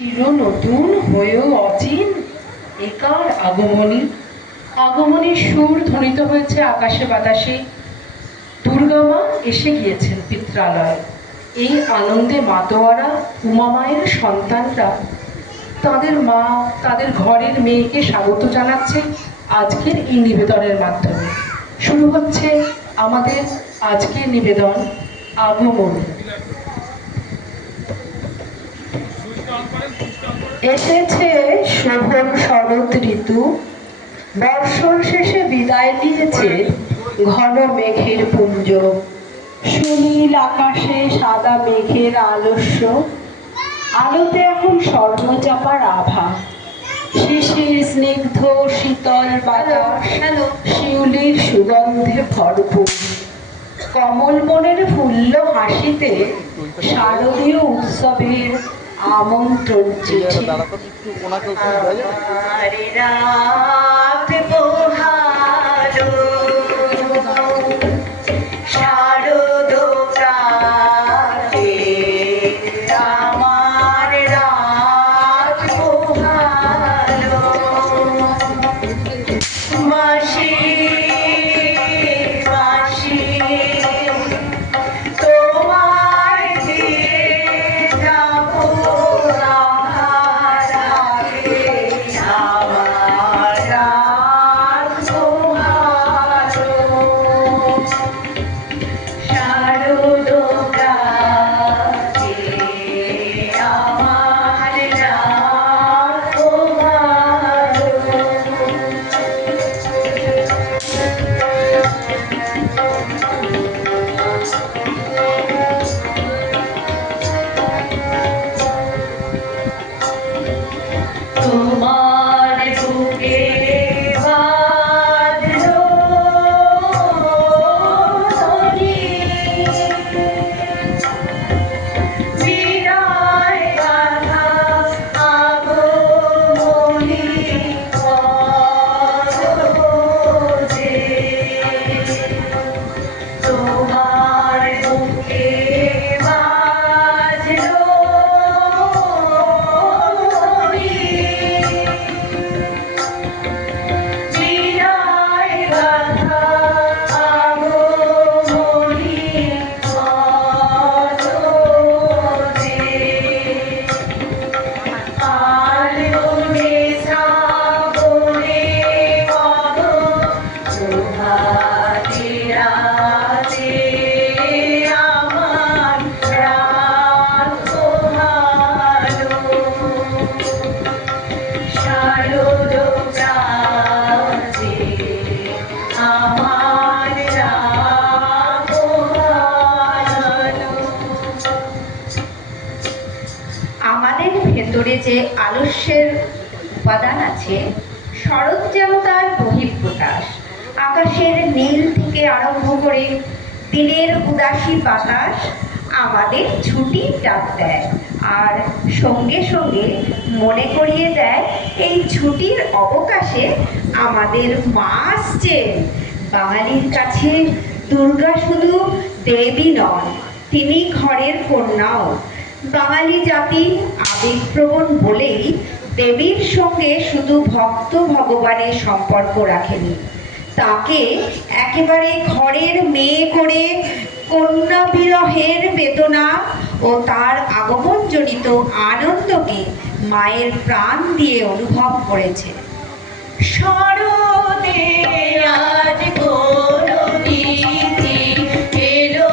চির নতুন হয়েও অচিন একার আগমনী। আগমনীর সুর ধ্বনিত হয়েছে আকাশে বাতাসে। দুর্গা মা এসে গিয়েছেন পিত্রালয়ে। এই আনন্দে মাতোয়ারা উমা মায়ের সন্তানরা তাদের মা, তাদের ঘরের মেয়েকে স্বাগত জানাচ্ছে আজকের এই নিবেদনের মাধ্যমে। শুরু হচ্ছে আমাদের আজকের নিবেদন আগমনী। এসেছে শোভন শরৎ ঋতু, বর্ষণ শেষে বিদায় নিয়েছে ঘন মেঘের পুঞ্জ। সুনীল আকাশে সাদা মেঘের আলস্য, আলোতে এখন স্বর্ণচাপার আভা। শিশির স্নিগ্ধ শীতল বাতাস শিউলির সুগন্ধে ভরপুর। কমল মনের ফুল্ল হাসিতে শারদীয় উৎসবের আমন্ত্রণ চিঠি। রাত পোহালো, শারদ প্রাতে আমার রাত পোহালো। মাসি মাসি তোমায় দিয়ে যাবো আমার আগে, আমার রাত পোহালো। শারদ প্রাতে আমার রাত পোহালো। তোমার বুকে বাঁধলো ধরি, বিদায় গাথা আগমনী পদে। তোমার বুকে বাজলো ধরি, বিদায় গাথা আগমনী পদে। আলোতে শ্রাবণে কব প্রভাতে রাতে আমার রাত পোহালো। শারদ প্রাতে আমার রাত পোহালো। আমাদের ভেতরে যে আলস্যের উপাদান আছে, শরৎ যেন তার বহিঃপ্রকাশ। আকাশের নীল থেকে আরম্ভ করে দিনের উদাসী বাতাস আমাদের ছুটির ডাক দেয়, আর সঙ্গে সঙ্গে মনে করিয়ে দেয় এই ছুটির অবকাশে আমাদের মা আসছেন। বাঙালির কাছে দুর্গা শুধু দেবী নন, তিনি ঘরের কন্যাও। বাঙালি জাতি আবেগপ্রবণ বলেই দেবীর সঙ্গে শুধু ভক্ত ভগবানের সম্পর্ক রাখেনি, তাকে একেবারে ঘরের মেয়ে করে কন্যা বিরহের বেদনা ও তার আগমনজনিত আনন্দকে মায়ের প্রাণ দিয়ে অনুভব করেছে। শরতে আজ কোনো তিথি এলো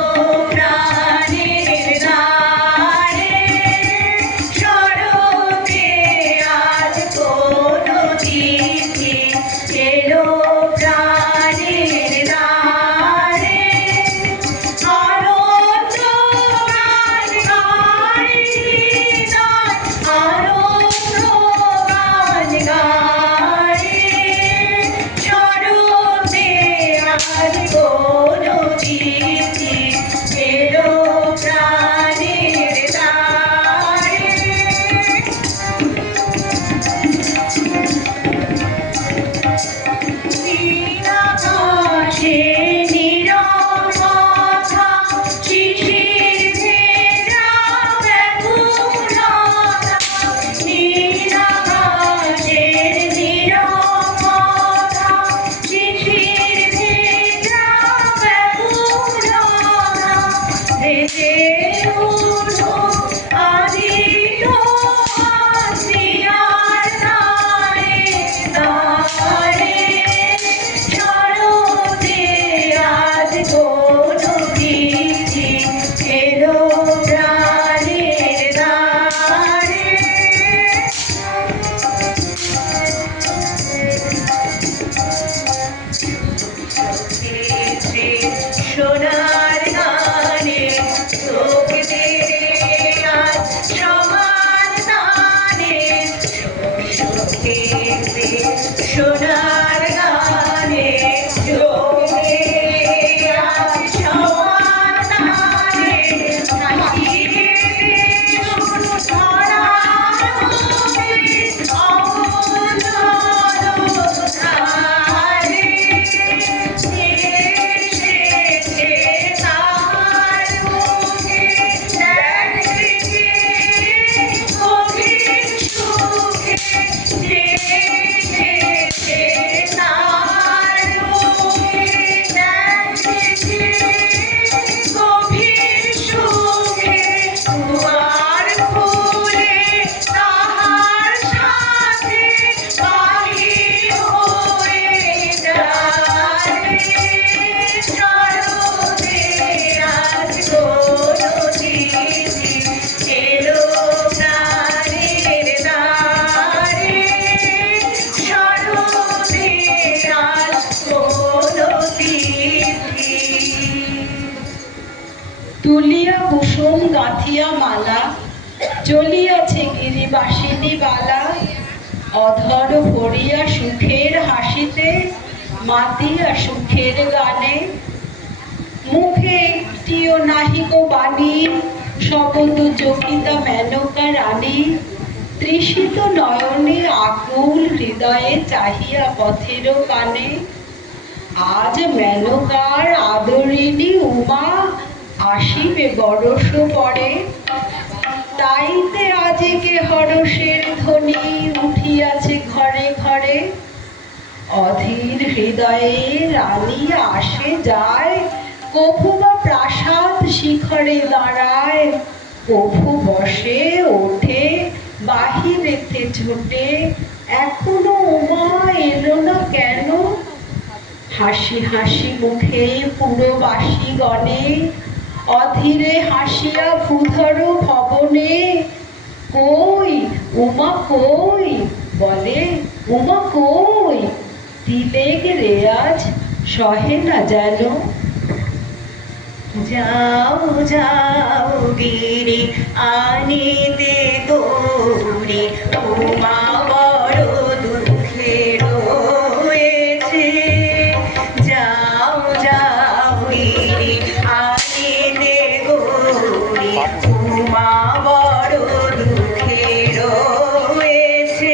প্রাণের দ্বারে, শরতে আজ কোনো তিথি এলো প্রাণের দ্বারে। আনন্দ গান গায় হৃদয়, আনন্দ গান গায়। শরতে সোনার গানে চোখে আজ সমাধানে হাসিয়ে ধরার মনে অমূল্য ধারে এসেছে তার মুখে দেখেছে গভীর সুখে এসেছে তার মুখে দেখেছে গভীর সুখে দুয়ার খুলে তাহার সাথে বাহির হয়ে যায় শরতে আজ কোনো চিঠি এলো প্রাণের দ্বারে শরতে আজ কোনো চিঠি তুলিয়া কুসুম গাঁথিয়া মালা চলিয়াছে গিরিবাসিনী বালা অধর ভরিয়া সুখের হাসিতে মাতিয়া সুখের গানে মুখে একটিও নাহিক বাণী শপথ জকিতা মেনকা রানী তৃষিত নয়নে আকুল হৃদয়ে চাহিয়া পথের কানে আজ মেনকার আদরিণী উমা আসিবে বরষ পরে তাইতে আজকে হরষের ধ্বনি উঠিয়াছে ঘরে ঘরে অধীর হৃদয়ে রানী আসে যায় কভু বা প্রাসাদ শিখরে দাঁড়ায় কভু বসে ওঠে বাহিরেতে ছোটে এখনো উমা এলো না কেন হাসি হাসি মুখে পুরবাসী গণে অধীরে হাসিয়া ভূধর ভবনে কই উমা কই বলে উমা কই তিলেক রেয়াজ সহে না যেন যাও যাও গিরি আনিতে গৌরী উমা বড় দুঃখে রয়েছে যাও যাও গিরি আনিতে গৌরী উমা বড় দুঃখে রয়েছে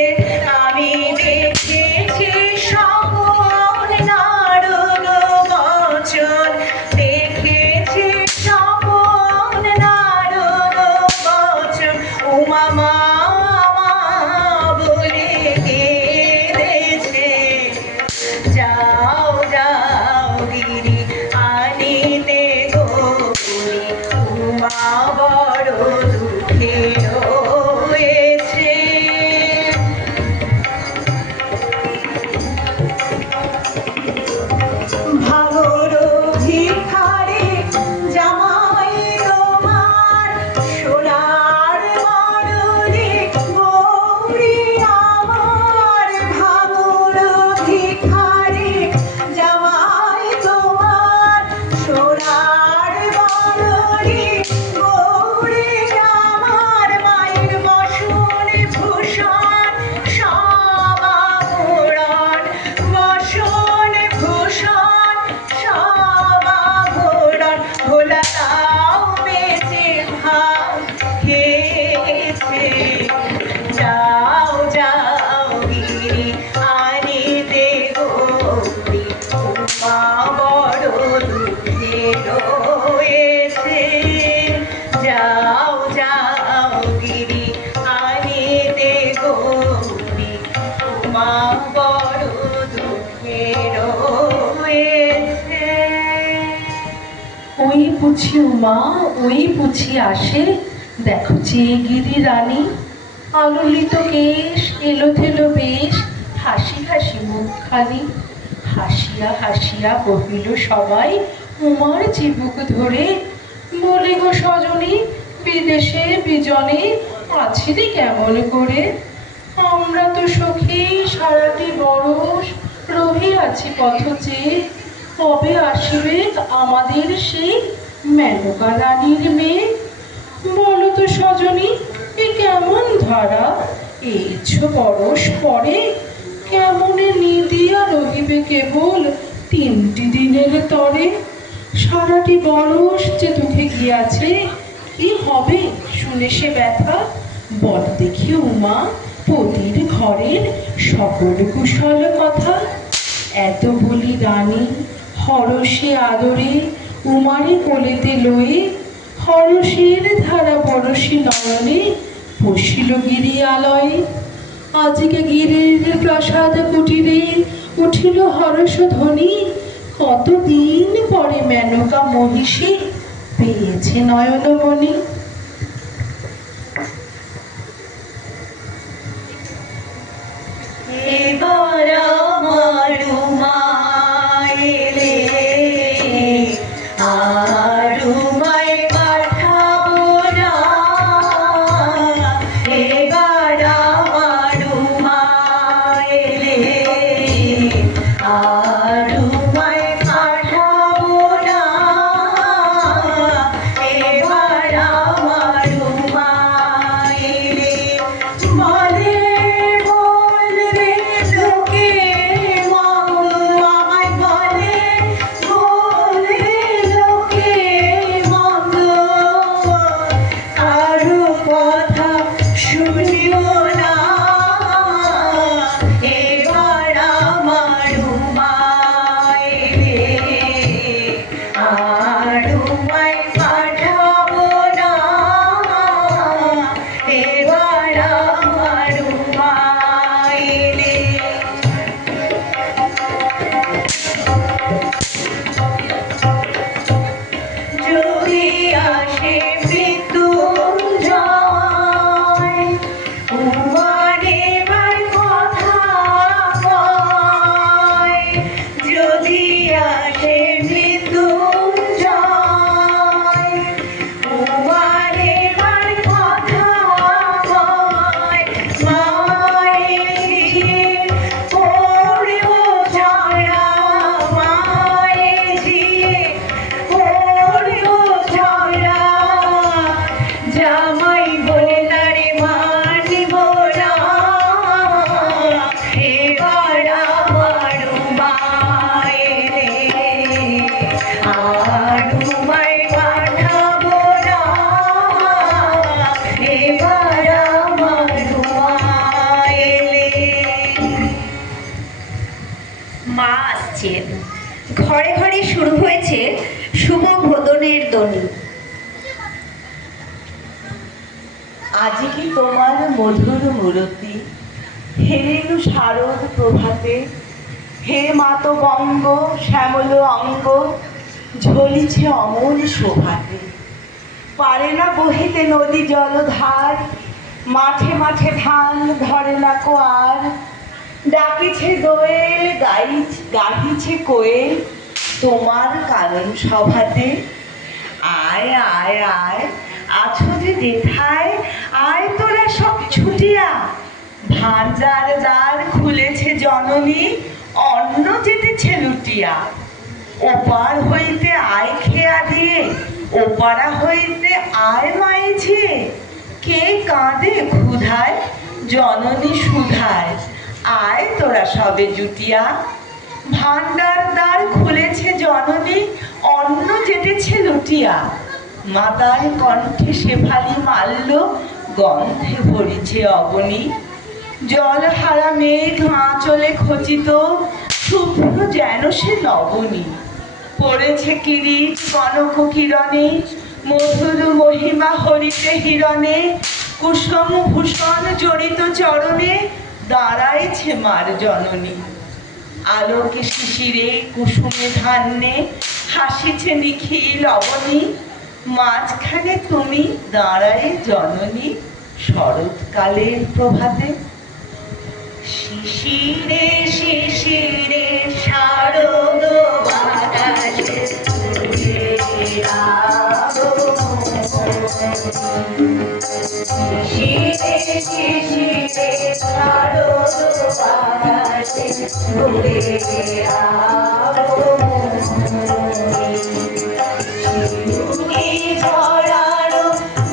আমি দেখেছি সকল নারদ বচন দেখেছি সকল নারদ বচন উমা মা বলে কেঁদেছে যাও যাও গিরি আনিতে গৌরী উমা বড় দুঃখে রয়েছে ভাগর ভিখারে জামাই তোমার সোনার বরণে গৌরী আমার ভাগর ভিখারে জামাই তোমার সোনার বরণে গৌরী আমার মায়ের বসন ভূষণ সবাভরণ বসন ভূষণ সবাভরণ ভোলা তাও বেঁচে ভাগ খেয়েছে যাও যাও গিরি আনিতে গৌরী উমা বড় দুঃখে রয়েছে যাও যাও গিরি আনিতে গৌরী উমা বড় দুঃখে রয়েছে ওই বুঝি উমা ওই বুঝি আসে দেখো চেয়ে গিরি রানী আলোলিত কেশ এলোথেলো বেশ হাসি হাসি মুখখানি হাসিয়া হাসিয়া কহিল সবাই উমার চিবুক ধরে বলে গো সজনী বিদেশে বিজনে আছিলি কেমন করে আমরা তো সখী সারাটি বরষ রহিয়াছি পথ চেয়ে কবে আসবে আমাদের সেই মেনকা রানীর মেয়ে বলো তো সজনী এ কেমন ধরা এইছো বরস পরে কেমনে নিদিয়া রহিবে কেবল 3টি দিনের তরে। সারাটি বরস যে দুঃখে গিয়াছে, কি হবে শুনে সে ব্যথা? বল দেখি উমা পতির ঘরের সকল কুশল কথা। এত বলি রানী হরষে আদরে উমারে কোলেতে লয়ে, হরষের ধারা বরষে নয়নে বসিল গিরি আলয়ে। আজকে গিরির প্রাসাদ কুটিরে উঠিল হরষ ধ্বনি, কতদিন পরে মেনকা মহিষী পেয়েছে নয়নমণি। এবার আমার উমা এলে, আর উমায় পাঠাবো না। এবার আমার উমা এলে, আর উমায় পাঠাবো না। এবার আমার উমা এলে, বলে বলবে লোকে মন্দ, আমায় বলে বলবে লোকে মন্দ। কারো কথা শুনিও না, এবার আমার উমা এলে, আর উমায় পাঠাবো না। এবার আমার উমা এলে। যদি আসে মৃত্যুঞ্জয়, উমার এবার কথা কয়। যদি আসে মৃত্যুঞ্জয়, উমার এবার কথা কয়। মায়ের দিয়ে পড়ব ঝরা, মায়ের দিয়ে পড়ব ঝরা। জামাই বলে তারে মানিব না, এবার আমার উমা এলে, আর উমায় পাঠাবো না। এবার আমার উমা এলে। মা আসছেন, ঘরে ঘরে শুরু হয়েছে শুভ ভোদনের ধ্বনি। আজি কি তোমার মধুর মূরতি, হে রেণু শারদ প্রভাতে। হে মাত বঙ্গ শ্যামল অঙ্গ, ঝলিছে অমল শোভাতে। পারে না বহিতে নদী জলধার, মাঠে মাঠে ধান ধরে না কোয়ার। ডাকিছে দোয়েল গাহিছে কোয়েল, তোমার কানন সভাতে। আয় আয় আয়, আছো যে যেথায়, আয় তোরা সব ছুটিয়া। ভাঞ্জার দ্বার খুলেছে জননী, অন্ন যেতেছে লুটিয়া। ওপার হইতে আয় খেয়া দিয়ে, ওপারা হইতে আয় মাইছে। কে কাঁদে ক্ষুধায়, জননী সুধায়, আয় তোরা সবে জুটিয়া। ভান্ডার দ্বার খুলেছে জননী, অন্ন যেতেছে লুটিয়া। মাতার কণ্ঠে শেফালি মাল্য, গন্ধে ভরিছে অবনী। জলহারা মেঘ আঁচলে খচিত, শুভ্র যেন সে নবনী। পড়েছে কিরিট কনক কিরণে, মধুর মহিমা হরিতে হিরণে। কুসুম ভূষণ জড়িত চরণে, দাঁড়াইছে মার জননী। আলোকে শিশিরে কুসুমে ধান্যে, হাসিছে নিখিল অবনী। মাঝখানে তুমি দাঁড়ায় জননী, শরৎকালের প্রভাতে। শিশিরে শিশিরে শারদ বাতাসে উড়ে আগমন। শিশিরে শিশিরে শারদ বাতাসে উড়ে আগমন। শিউলি ঝরানো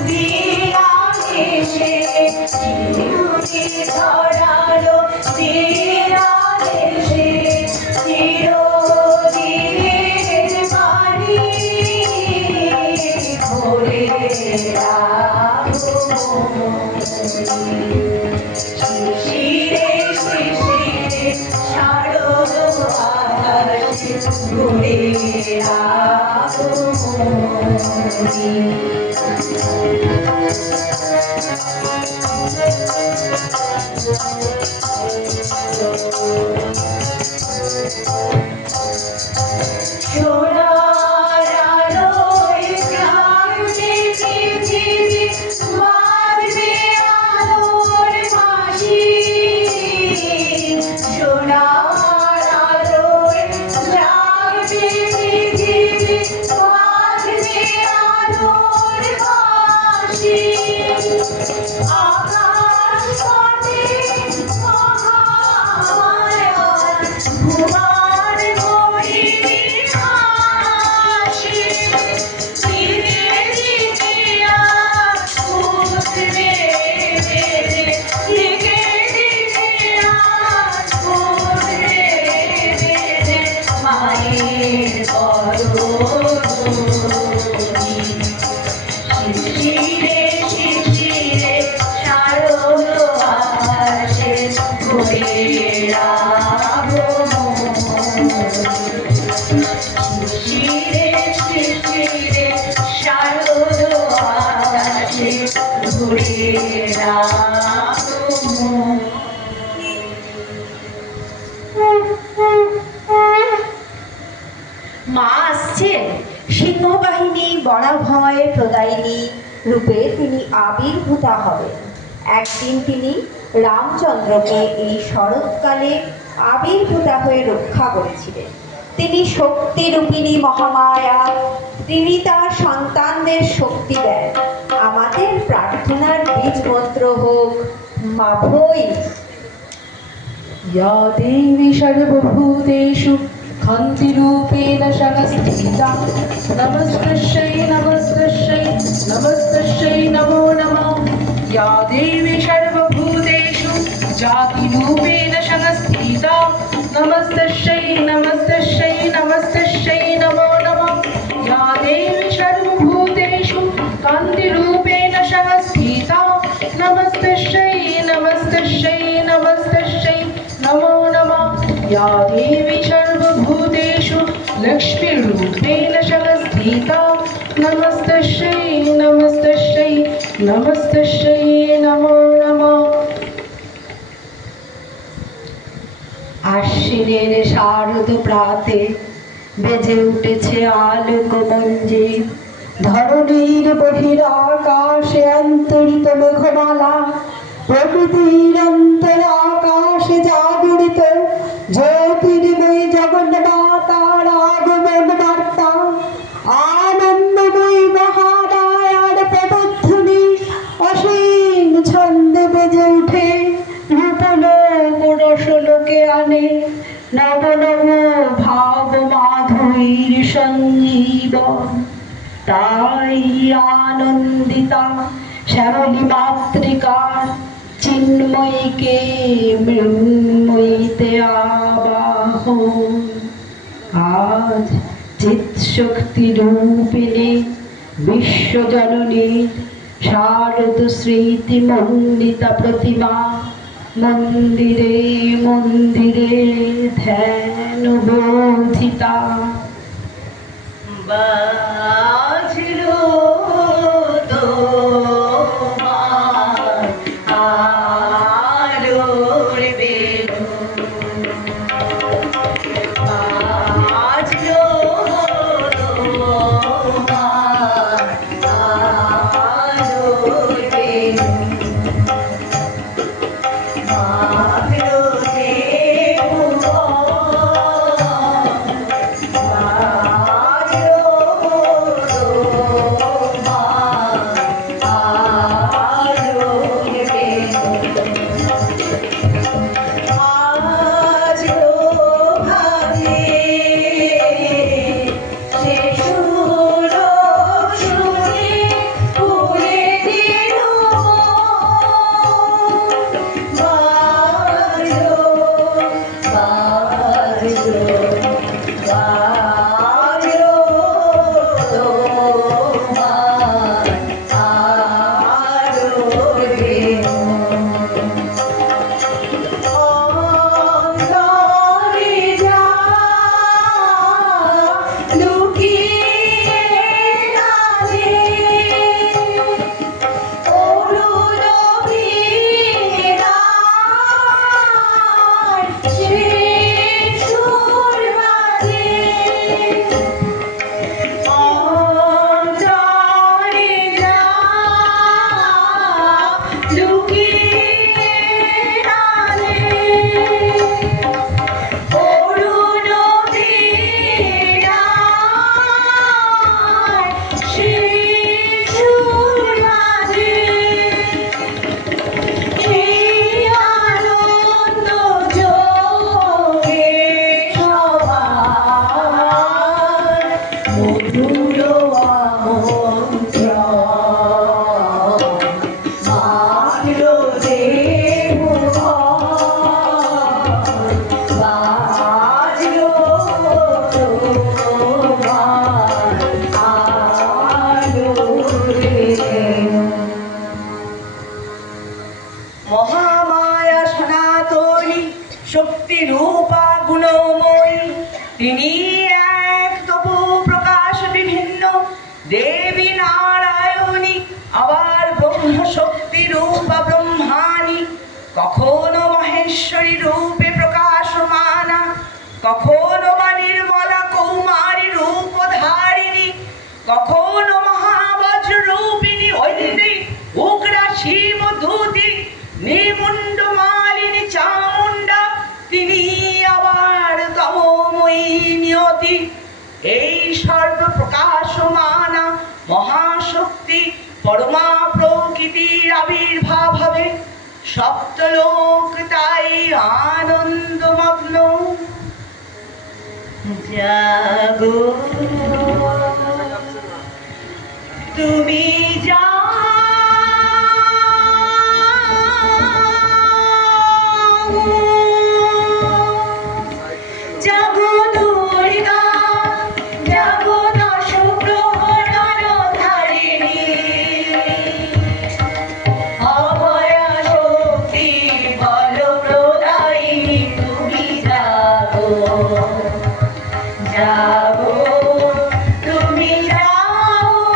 দিন আসে, শিউলি ধরালো নিরাদেশে চিরদিনের বাণী ভোরে শিশিরে শিশিরে শারদ আকাশে ঘুরে আগমনী সোনার আলোয় জাগবে পৃথিবী, বাজবে আলোর বাঁশি। সোনার আলোয় জাগবে পৃথিবী, বাজবে আলোর বাঁশি। আকাশ পথে মহামায়ার ভুবন মোহিনী হাসি। দিনে দিনে আজ উঠবে বেড়ে, দিনে দিনে আজ উঠবে বেড়ে মায়ের বরণী। শিশিরে শিশিরে শারদ আকাশে ঘুরে শিশিরে শিশিরে শারদ আকাশে ঘুরে মা আসছেন, সিংহবাহিনী বরাভয় প্রদায়িনী রূপে তিনি আবির্ভূতা হবেন। একদিন তিনি রামচন্দ্রকে এই শরৎকালে আবির্ভূতা হয়ে রক্ষা করেছিলেন। তিনি শক্তিরূপিণী মহামায়া, তিনি তার সন্তানদের শক্তি দেন। আমাদের প্রার্থনার বীজ মন্ত্র হোক মা ভৈ। या देवी सर्वभूतेषु कान्तिरूपेण संस्थिता नमस्तस्यै नमस्तस्यै नमस्तस्यै नमो नमः। या देवी सर्वभूतेषु जातिरूपेण संस्थिता नमस्तस्यै नमस्तस्यै नमस्तस्यै नमो नमः। या देवी सर्वभूतेषु कान्तिरूपेण संस्थिता नमस्तस्यै नमस्तस्यै नमस्तस्यै नमो नमः। या देवी सर्वभूतेषु लक्ष्मीरूपेण संस्थिता नमस्तस्यै नमस्तस्यै नमस्तस्यै नमो नमः। আশ্বিনের শারদ প্রাতে বেজে উঠেছে আলোক মঞ্জির। ধরণীর বহিরাকাশে অন্তরিত মেঘমালা, প্রকৃতির অন্তর আকাশে জাগরিত জ্যোতির্ময়ী জগন্মাতার আগমন বার্তা। আনন্দময়ী মহামায়ার পদধ্বনি অসীম ছন্দে বেজে উঠে রূপলোক রসলোকে আনে নব নব ভাব মাধুরীর সঞ্জীবন। তাই আনন্দিতা শ্যামলী মাতৃকার চিন্ময়ীকে মৃন্ময়ীতে আবাহন। আজ চিৎশক্তি রূপিণী বিশ্বজননীর শারদ স্মৃতি মণ্ডিতা প্রতিমা মন্দিরে মন্দিরে ধ্যান বোধিতা। বাজলো তোমার আলোর বেলুন, বাজলো তোমার আলোর বেলুন। মাগলো যে শক্তি রূপা গুণময়ী, তিনি এক তবু প্রকাশ বিভিন্ন। দেবী নারায়ণী আবার ব্রহ্ম শক্তি রূপা ব্রহ্মাণী, কখনো মহেশ্বরী রূপে প্রকাশমানা, কখনো বা নির্মলা কৌমারী রূপ ধারিণী, কখনো মহাবজ্র রূপিণী ঐন্দ্রী উগ্রা শিব দূতি নির্মুণ্ড মালিনী চামুণ্ডা, তিনি আবার তমময়ী নিয়তি। এই সর্বপ্রকাশমানা মহাশক্তি পরমা প্রকৃতির আবির্ভাব হবে, সপ্তলোক তাই আনন্দমগ্ন। জাগো তুমি জাগো দুর্গা, জাগো দশ প্রহরণ ধারিণী, অভয়া শক্তি বল প্রদায়িনী, তুমি জাগো জাগো তুমি জাগো,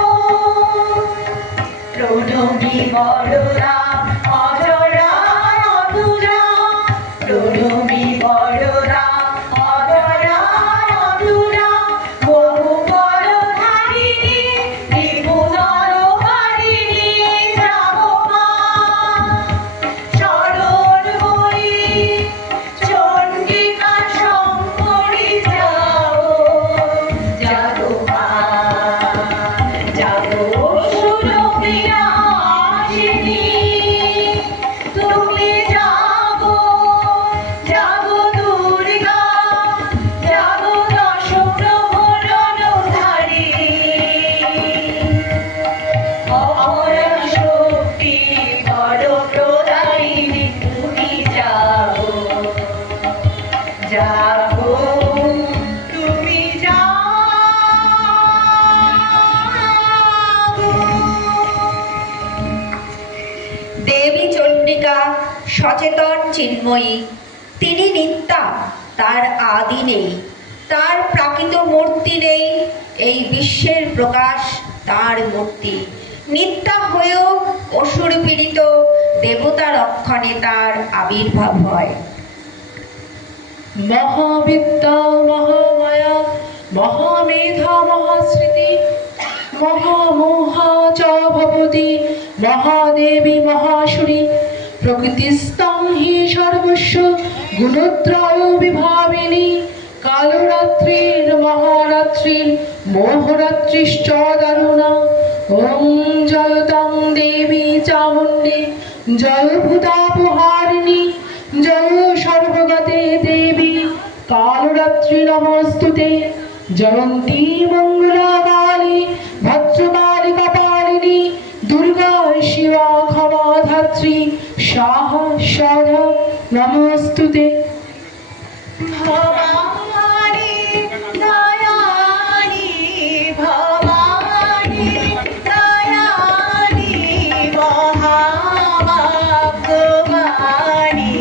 প্রণবী বড়রা অজরা অধুরা, প্রণবী বড়রা অজরা অধুরা, বহু বড় ধারিণী ত্রিভুবন হারিণী, জাগো মা শরণময়ী চণ্ডিকা শঙ্করী, জাগো জাগো মা জাগো সুরবিনাশিনী, তুমি জাগো জাগো দুর্গা, জাগো দশ প্রহরণ ধারিণী, অভয়া শক্তি বড় প্রদায়িনী, তুমি জাগো জাগো তুমি জাগো। দেবী চণ্ডিকা সচেতন চিন্ময়ী, তিনি নিত্যা, তার আদি নেই, তার প্রাকৃত মূর্তি নেই, এই বিশ্বের প্রকাশ তার মূর্তি। নিত্যা হয়েও অসুর পীড়িত দেবতা রক্ষণে তার আবির্ভাব হয়। মহাবিদ্যা মহামায়া মহামেধা মহাস্মৃতি মহামোহা চ ভবতি মহাদেবী মহাসুরী, প্রকৃতিস্তং হি সর্বস্ব গুণত্রয় বিভাবিনী, কালরাত্রির মহারাত্রির মোহরাত্রিশ্চ দারুণা। ওম জয়তং দেবী চামুণ্ডী, জয় ভূতাপহারিণী, জয় সর্বগতে দেবী কালরাত্রি নমস্তুতে, জয়ন্তী মঙ্গলা কালী ভদ্রকালী কপালিনী, দুর্গা শিবা ক্ষমা ধাত্রী সাহা সদা নমস্তুতে। ভবানী দয়ানী, ভবানী দয়ানী, মহাভাগ্যবানী,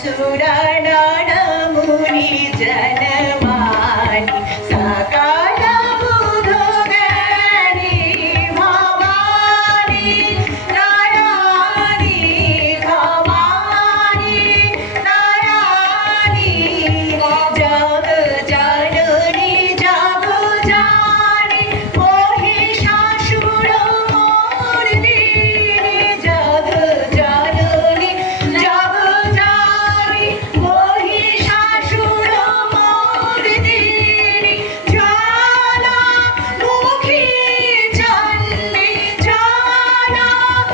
সুরনর মুনি জনমানি, সকল বুধজ্ঞানী, ভবানী দয়ানী, ভবানী দয়ানী, জগ জননী জগ জানি, মহিষাসুর মর্দিনী, জগ জননী জগ জানি, মহিষাসুর মর্দিনী, জ্বালামুখী চণ্ডী, জ্বালামুখী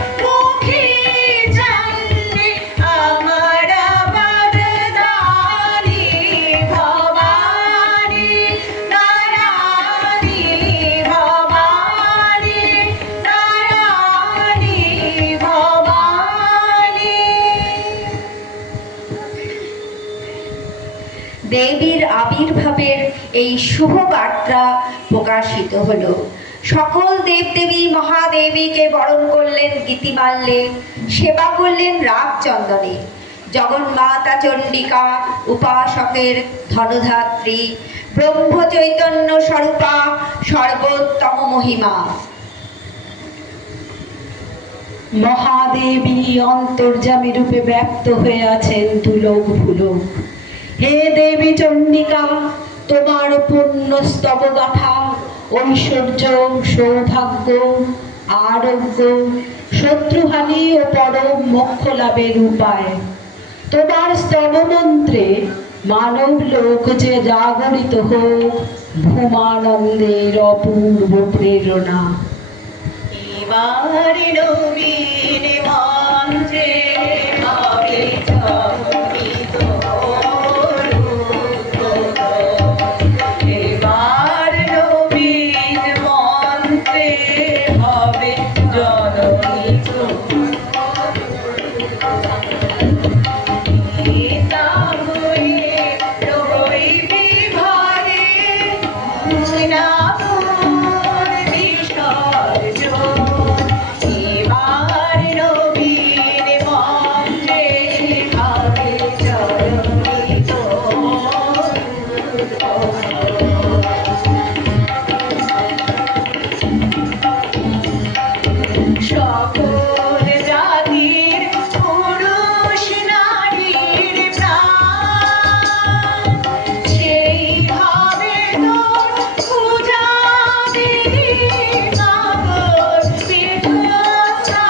চণ্ডী, আমার বরদানী, ভবানী দয়ানী, ভবানী দয়ানী, ভবানী। দেবীর আবির্ভাবের এই শুভ বার্তা প্রকাশিত হলো। সকল দেবদেবী মহাদেবীকে বরণ করলেন গীতিমাল্যে, সেবা করলেন রাগ চন্দনে। জগন্মাতা চণ্ডিকা উপাসকের ধনধাত্রী, ব্রহ্ম চৈতন্য স্বরূপা সর্বোত্তম মহিমা। মহাদেবী অন্তর্যামী রূপে ব্যক্ত হয়ে আছেন তুলক ভুলক। হে দেবী চণ্ডিকা, তোমার পুণ্য স্তব গাথা, ঐশ্বর্য, সৌভাগ্য, আরোগ্য, শত্রুহানি ও পরম মোক্ষ লাভের উপায়। তোমার স্তব মন্ত্রে মানব লোক যে জাগরিত হোক, ভূমানন্দের অপূর্ব প্রেরণা। এবার নবীন মন্ত্রে হবে জগিত এবার নবীন মন্ত্রে হবে জনহিত সকল জাতির পুরুষ নারীর প্রাণ সেইভাবে তোর পূজা বিধি মাগর পীঠস্থান।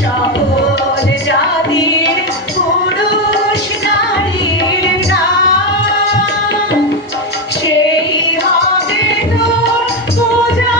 সকল জাতির পুরুষ নারীর প্রাণ সেইভাবে তোর পূজা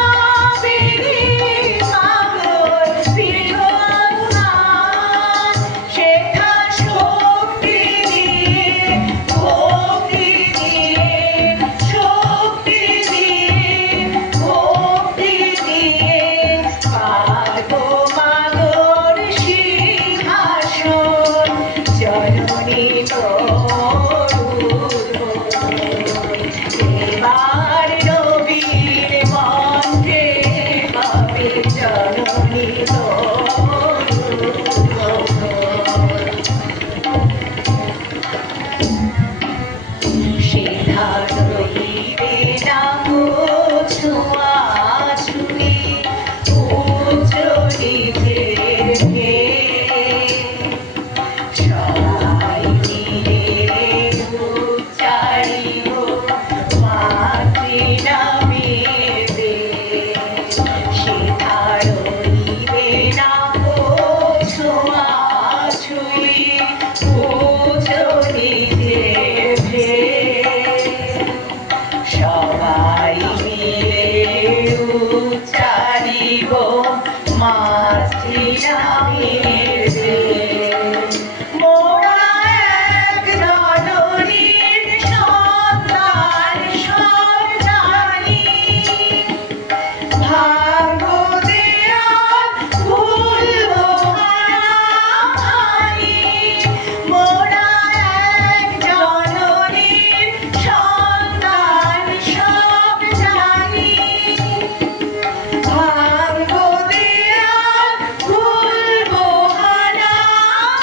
সবাই মিলে উচ্চারিব মাতৃ নামের মোরা এক জননীর সন্তান সব জানি ভাগ্য দেয়ার ভুলব হারাহারি মোরা এক জননীর সন্তান সব জানি ভাগ্য দেয়ার ভুলব হারাহারি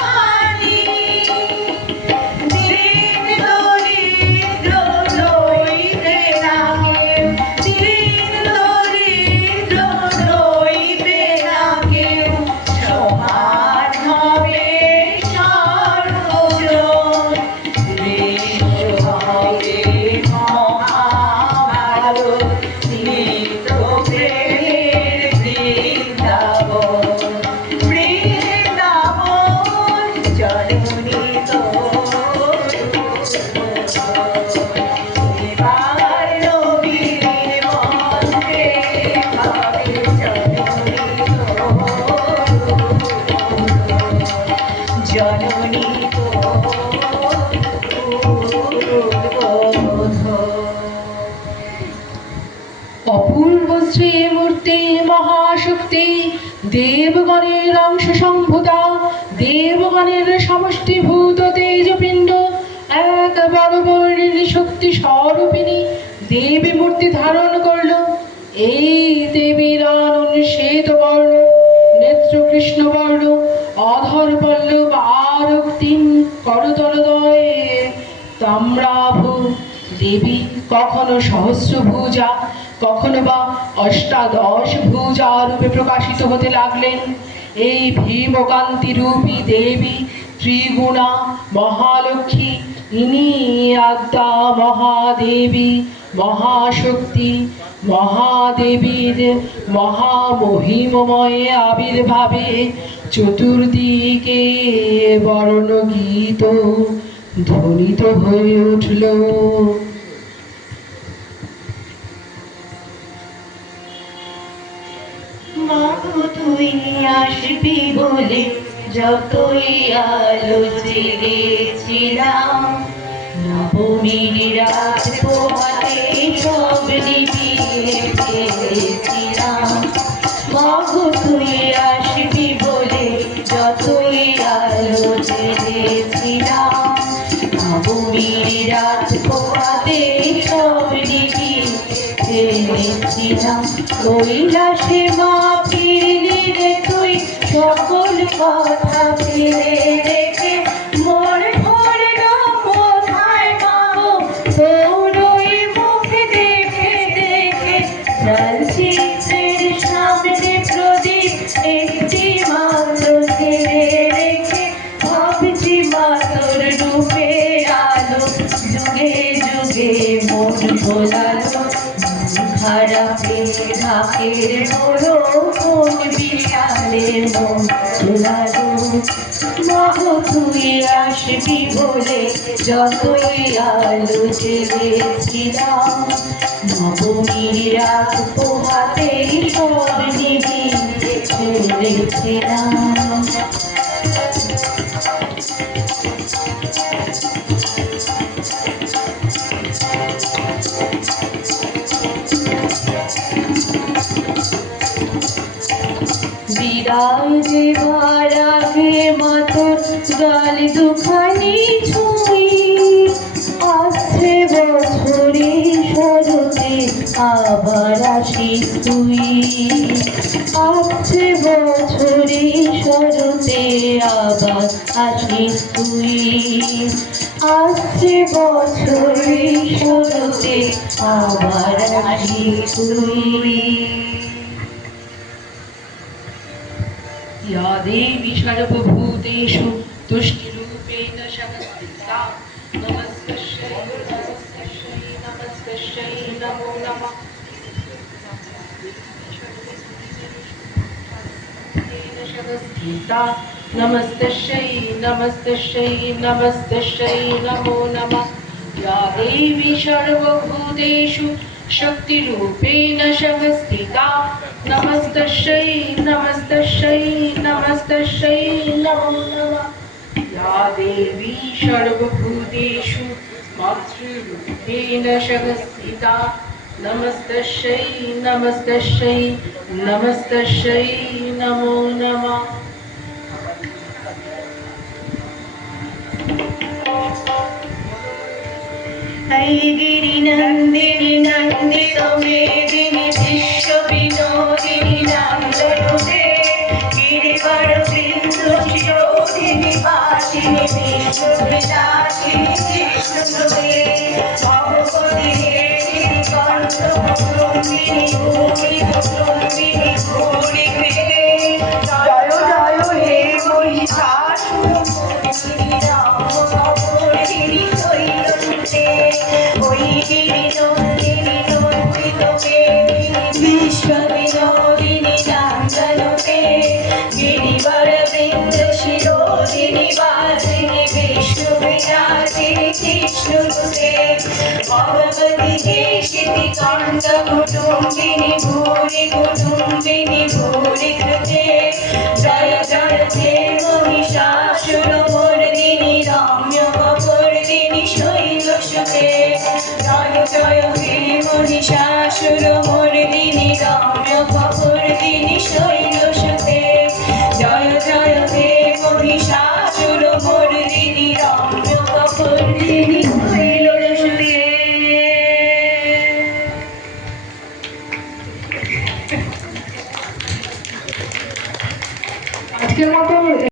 দিন দরিদ্র লইতে নাগে দিন দরিদ্র লইতে নাগে সমান হবে সর্বজন বিশ্ব হবে মহাভারত নিত্য প্রেমের বৃন্দাবন বৃন্দাবন জননী তোর এবার নবীন মন্ত্রে হবে জননী অপূর্ব শ্রীমূর্তি মহাশক্তি, দেবগণের অংশ সম্ভূতা, দেবগণের সমষ্টিভূত তেজপিণ্ড, এক বড় বর্ণিনী শক্তি স্বরূপিণী দেবী মূর্তি ধারণ করল। এই দেবীর আনন শ্বেত বর্ণ, নেত্র কৃষ্ণ বর্ণ, অধর পল্লব, করতলদয়ে তাম্রাভ দেবী, কখনো সহস্রভুজা, কখনো বা অষ্টাদশ ভুজা রূপে প্রকাশিত হতে লাগলেন। এই ভীমকান্তি রূপী দেবী ত্রিগুণা মহালক্ষ্মী, ইনি আদ্যা মহাদেবী, মহাশক্তি। মহাদেবীর মহামহিমময় আবির্ভাবে চতুর্দিকে বর্ণগীত ধ্বনিত হয়ে উঠল। মাগো তুই আসবি বলে যতই আলো জেগেছিলাম, নবমীর রাত পোহাতে সব নিভিয়ে ফেলেছিলাম। মাগো তুই আসবি বলে যতই আলো জেগেছিলাম, নবমীর রাত পোহাতে সব নিভিয়ে ফেলেছিলাম। কৈলাসে মা ফিরলি রে তুই সকল কথা ফিরে রেখে, মন ভরল কোথায় মাগো তোর ওই মুখ দেখে দেখে। চলচিত্রের সামনে প্রদীপ একটি মাত্র ছেড়ে রেখে, ভাবছি মা তোর রূপের আলো যুগে যুগে মন ভোলালো। খারাপে ঢাকের বড় কোন বিড়ালে মন ভোলালো। মাগো তুই আসবি বলে যতই আলো জেগেছিলাম, নবমীর রাত পোহাতে সব নিভিয়ে ফেলেছিলাম। বিদায় দেবার আগে মাতর গাল দুখানি ছুঁই, আসছে বছরে শরতে আবার আসিস তুই। আসছে বছরে শরতে আবার আসিস তুই। আসছে বছরে শরতে আবার আসিস তুই। या देवी सर्वभूतेषु तुष्टिरूपेण संस्थिता, नमस्तस्यै नमस्तस्यै नमस्तस्यै नमो नमः। संस्थिता, नमस्तस्यै नमस्तस्यै नमस्तस्यै नमो नमः। या देवी सर्वभूतेषु शक्तिरूपेण संस्थिता, नमस्तस्यै नमस्तस्यै नमस्तस्यै नमो नमः। या देवी सर्वभूतेषु मातृरूपेण संस्थिता, नमस्तस्यै नमस्तस्यै नमस्तस्यै नमो नमः। ऐ गिरिनन्दिनि नन्दित मेदिनि विश्व विनोदिनि नन्दनुते, गिरिवरवृन्द शिरोधिनि वासिनि विष्णुविलासिनि कृष्णनुते। भगवति हेदिनि कण्ठकुटुम्बिनि भूमिकुटुम्बिनि भूरिकृते। जय जय हे महिषासुरमर्दिनि राममर्दिनि शैलसुते। ওই গিরিনন্দিনি নন্দিত মেদিনি বিশ্ব বিনোদিনি নন্দনুতে, গিরিবরবৃন্দ শিরোধিনি বাসিনি বিষ্ণু বিনাশিনি কৃষ্ণনুতে। ভগবতি কেশিনি কণ্ঠ কুটুম্বিনি ভূরি কুটুম্বিনি ভূরি কৃতে। জয় জয় হে মহিষাসুরমর্দিনি রম্য কপর্দিনি শৈলসুতে। জয় জয় হে মহিষাসুরমর্দিনি রম্য কপর্দিনি শৈলসুতে। জয় জয় হে মহিষাসুরমর্দিনি রম্য কপর্দিনি শৈলসুতে। আজকের মতো